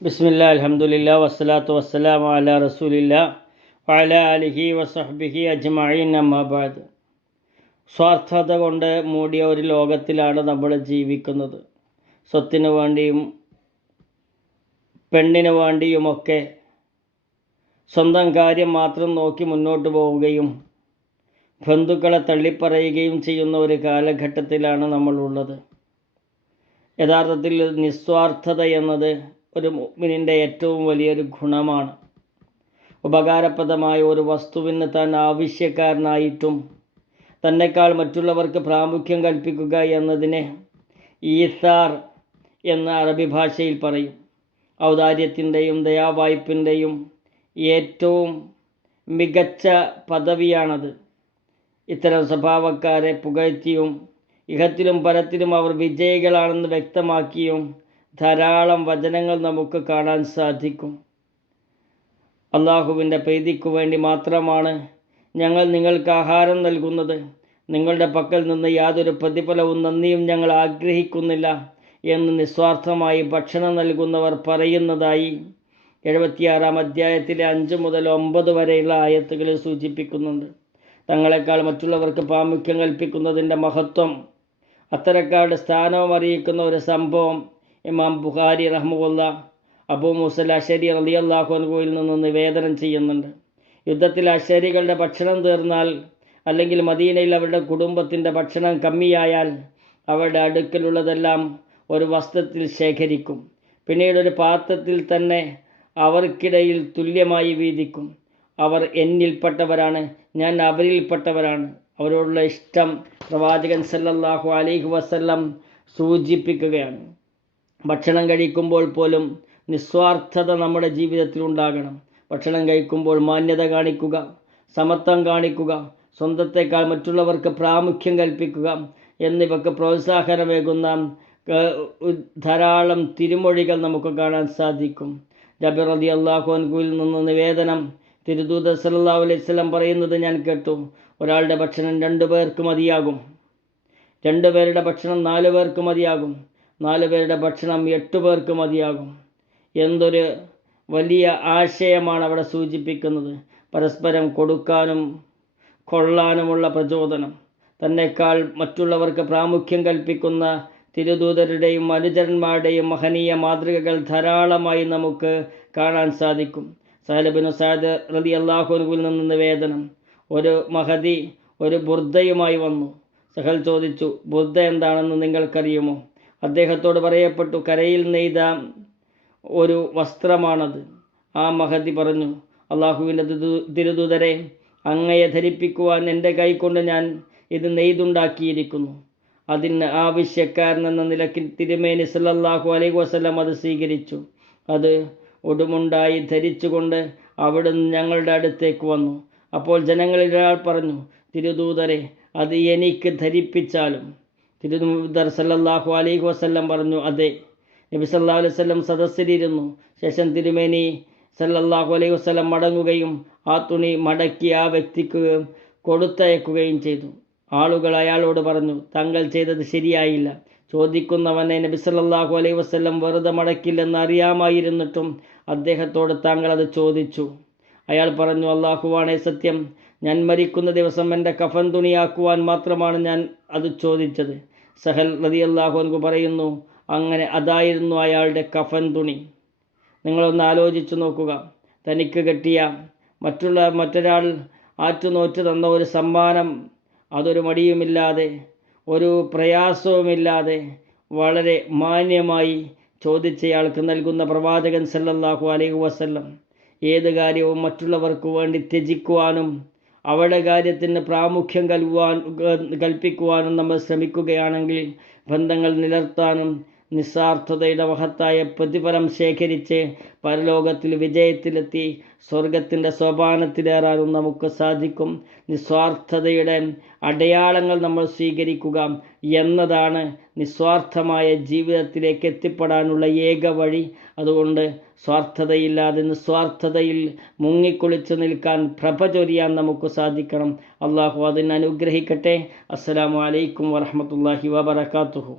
ബിസ്മില്ലാ അലഹമുല്ല വസ്സലാത്തു വസ്സലാം അല റസൂലില്ല വല അലിഹി വസഹ്ബിഹി അജ്മഈൻ അമ്മാബാദ് സ്വാർത്ഥത കൊണ്ട് മൂടിയ ഒരു ലോകത്തിലാണ് നമ്മൾ ജീവിക്കുന്നത്. സ്വത്തിന് വേണ്ടിയും പെണ്ണിന് വേണ്ടിയുമൊക്കെ സ്വന്തം കാര്യം മാത്രം നോക്കി മുന്നോട്ട് പോവുകയും ബന്ധുക്കളെ തള്ളിപ്പറയുകയും ചെയ്യുന്ന ഒരു കാലഘട്ടത്തിലാണ് നമ്മളുള്ളത്. യഥാർത്ഥത്തിൽ നിസ്വാർത്ഥത എന്നത് ഒരു മുഅ്മിനിന്റെ ഏറ്റവും വലിയൊരു ഗുണമാണ്. ഉപകാരപ്രദമായ ഒരു വസ്തുവിന് താൻ ആവശ്യക്കാരനായിട്ടും തന്നെക്കാൾ മറ്റുള്ളവർക്ക് പ്രാമുഖ്യം കൽപ്പിക്കുക എന്നതിനെ ഈസാർ എന്ന അറബി ഭാഷയിൽ പറയും. ഔദാര്യത്തിന്റെയും ദയാവായ്പിന്റെയും ഏറ്റവും മികച്ച പദവിയാണത്. ഇത്തരം സ്വഭാവക്കാരെ പുകഴ്ത്തിയും ഇഹത്തിലും പരത്തിലും അവർ വിജയികളാണെന്ന് വ്യക്തമാക്കിയും ധാരാളം വചനങ്ങൾ നമുക്ക് കാണാൻ സാധിക്കും. അള്ളാഹുവിന്റെ പ്രീതിക്കു വേണ്ടി മാത്രമാണ് ഞങ്ങൾ നിങ്ങൾക്ക് ആഹാരം നൽകുന്നത്. നിങ്ങളുടെ പക്കൽ നിന്ന് യാതൊരു പ്രതിഫലവും നന്ദിയും ഞങ്ങൾ ആഗ്രഹിക്കുന്നില്ല എന്ന് നിസ്വാർത്ഥമായി ഭക്ഷണം നൽകുന്നവർ പറയുന്നതായി എഴുപത്തിയാറാം അധ്യായത്തിലെ അഞ്ച് മുതൽ ഒമ്പത് വരെയുള്ള ആയത്തുകളിൽ സൂചിപ്പിക്കുന്നുണ്ട്. തങ്ങളെക്കാൾ മറ്റുള്ളവർക്ക് പ്രാമുഖ്യം കൽപ്പിക്കുന്നതിന്റെ മഹത്വം അത്തരക്കാരുടെ സ്ഥാനവും അറിയിക്കുന്ന ഒരു സംഭവം ഇമാം ബുഖാരി റഹ്മുല്ല അബൂ മുസൽ അഷരി റലി അൻഹുവിൽ നിന്ന് നിവേദനം ചെയ്യുന്നുണ്ട്. യുദ്ധത്തിൽ അഷരികളുടെ ഭക്ഷണം തീർന്നാൽ അല്ലെങ്കിൽ മദീനയിൽ അവരുടെ കുടുംബത്തിന്റെ ഭക്ഷണം കമ്മിയായാൽ അവരുടെ അടുക്കലുള്ളതെല്ലാം ഒരു വസ്ത്രത്തിൽ ശേഖരിക്കും. പിന്നീട് ഒരു പാത്രത്തിൽ തന്നെ അവർക്കിടയിൽ തുല്യമായി വീതിക്കും. അവർ എന്നിൽപ്പെട്ടവരാണ് ഞാൻ അവരിൽപ്പെട്ടവരാണ്. അവരോടുള്ള ഇഷ്ടം പ്രവാചകൻ സല്ലല്ലാഹു അലൈഹി വസല്ലം സൂചിപ്പിക്കുകയാണ്. ഭക്ഷണം കഴിക്കുമ്പോൾ പോലും നിസ്വാർത്ഥത നമ്മുടെ ജീവിതത്തിൽ ഉണ്ടാകണം. ഭക്ഷണം കഴിക്കുമ്പോൾ മാന്യത കാണിക്കുക സമത്വം കാണിക്കുക സ്വന്തത്തെക്കാൾ മറ്റുള്ളവർക്ക് പ്രാമുഖ്യം കൽപ്പിക്കുക എന്നിവക്ക് പ്രോത്സാഹനമേകുന്ന ധാരാളം തിരുമൊഴികൾ നമുക്ക് കാണാൻ സാധിക്കും. ജബിർ അലി അള്ളാഹുൻകുവിൽ നിന്ന് നിവേദനം തിരുദൂത സല്ലാ അലൈഹി സ്വലം പറയുന്നത് ഞാൻ കേട്ടു. ഒരാളുടെ ഭക്ഷണം രണ്ടു പേർക്ക് മതിയാകും. രണ്ടു പേരുടെ ഭക്ഷണം നാലു പേർക്ക് മതിയാകും. നാല് പേരുടെ ഭക്ഷണം എട്ട് പേർക്ക് മതിയാകും. എന്തൊരു വലിയ ആശയമാണ് അവിടെ സൂചിപ്പിക്കുന്നത്. പരസ്പരം കൊടുക്കാനും കൊള്ളാനുമുള്ള പ്രചോദനം. തന്നെക്കാൾ മറ്റുള്ളവർക്ക് പ്രാമുഖ്യം കൽപ്പിക്കുന്ന തിരുദൂതരുടെയും അനുചരന്മാരുടെയും മഹനീയ മാതൃകകൾ ധാരാളമായി നമുക്ക് കാണാൻ സാധിക്കും. സാലബിനു സാദ് റതി അള്ളാഹുനുവിൽ നിന്ന് നിവേദനം. ഒരു മഹതി ഒരു ബുർദയുമായി വന്നു. സഹൽ ചോദിച്ചു ബുർദ എന്താണെന്ന് നിങ്ങൾക്കറിയുമോ? അദ്ദേഹത്തോട് പറയപ്പെട്ടു കരയിൽ നെയ്ത ഒരു വസ്ത്രമാണത്. ആ മഹതി പറഞ്ഞു അള്ളാഹുവിന്റെ തിരുദൂതരെ അങ്ങയെ ധരിപ്പിക്കുവാൻ എന്റെ കൈകൊണ്ട് ഞാൻ ഇത് നെയ്തുണ്ടാക്കിയിരിക്കുന്നു. അതിന് ആവശ്യക്കാരനെന്ന നിലയ്ക്ക് തിരുമേനി സല്ലല്ലാഹു അലൈഹി വസല്ലം അത് സ്വീകരിച്ചു. അത് ഒടുമുണ്ടായി ധരിച്ചുകൊണ്ട് അവിടുന്ന് ഞങ്ങളുടെ അടുത്തേക്ക് വന്നു. അപ്പോൾ ജനങ്ങളിൽ ഒരാൾ പറഞ്ഞു തിരുദൂതരെ അത് എനിക്ക് ധരിപ്പിച്ചാലും സല്ലല്ലാഹു അലൈഹി വസല്ലം പറഞ്ഞു അതെ നബി സല്ലാ അലൈഹി വസല്ലം സദസ്സിലിരുന്നു. ശേഷം തിരുമേനി സല്ലല്ലാഹു അലൈഹി വസല്ലം മടങ്ങുകയും ആ തുണി മടക്കി ആ വ്യക്തിക്ക് കൊടുത്തയക്കുകയും ചെയ്തു. ആളുകൾ അയാളോട് പറഞ്ഞു തങ്ങൾ ചെയ്തത് ശരിയായില്ല. ചോദിക്കുന്നവനെ നബി സല്ലല്ലാഹു അലൈഹി വസല്ലം വെറുതെ മടക്കില്ലെന്ന് അറിയാമായിരുന്നിട്ടും അദ്ദേഹത്തോട് താങ്കൾ അത് ചോദിച്ചു. അയാൾ പറഞ്ഞു അള്ളാഹുവാണേ സത്യം. ഞാൻ മരിക്കുന്ന ദിവസം എന്റെ കഫൻ തുണിയാക്കുവാൻ മാത്രമാണ് ഞാൻ അത് ചോദിച്ചത്. സഹൽ റതി അള്ളാഹു പറയുന്നു അങ്ങനെ അതായിരുന്നു അയാളുടെ കഫൻ തുണി. നിങ്ങളൊന്ന് ആലോചിച്ചു നോക്കുക. തനിക്ക് കെട്ടിയ മറ്റുള്ള മറ്റൊരാൾ ആറ്റുനോറ്റ് തന്ന ഒരു സമ്മാനം അതൊരു മടിയുമില്ലാതെ ഒരു പ്രയാസവുമില്ലാതെ വളരെ മാന്യമായി ചോദിച്ചയാൾക്ക് നൽകുന്ന പ്രവാചകൻ സല്ലല്ലാഹു അലൈഹി വസല്ലം ഏത് കാര്യവും മറ്റുള്ളവർക്ക് വേണ്ടി ത്യജിക്കുവാനും അവരുടെ കാര്യത്തിന് പ്രാമുഖ്യം കൽവാൻ കൽപ്പിക്കുവാനും നമ്മൾ ശ്രമിക്കുകയാണെങ്കിൽ ബന്ധങ്ങൾ നിലർത്താനും നിസ്വാർത്ഥതയുടെ മഹത്തായ പ്രതിഫലം ശേഖരിച്ച് പരലോകത്തിൽ വിജയത്തിലെത്തി സ്വർഗത്തിന്റെ സോപാനത്തിലേറാനും നമുക്ക് സാധിക്കും. നിസ്വാർത്ഥതയുടെ അടയാളങ്ങൾ നമ്മൾ സ്വീകരിക്കുക എന്നതാണ് നിസ്വാർത്ഥമായ ജീവിതത്തിലേക്ക് എത്തിപ്പെടാനുള്ള ഏക വഴി. അതുകൊണ്ട് സ്വാർത്ഥതയില്ലാതെ നിസ്വാർത്ഥതയിൽ മുങ്ങിക്കുളിച്ചു നിൽക്കാൻ പ്രഭ ചൊരിയാൻ നമുക്ക് സാധിക്കണം. അള്ളാഹു അതിന് അനുഗ്രഹിക്കട്ടെ. അലൈക്കും വറഹമത്തല്ലാഹി വബർക്കാത്തുഹു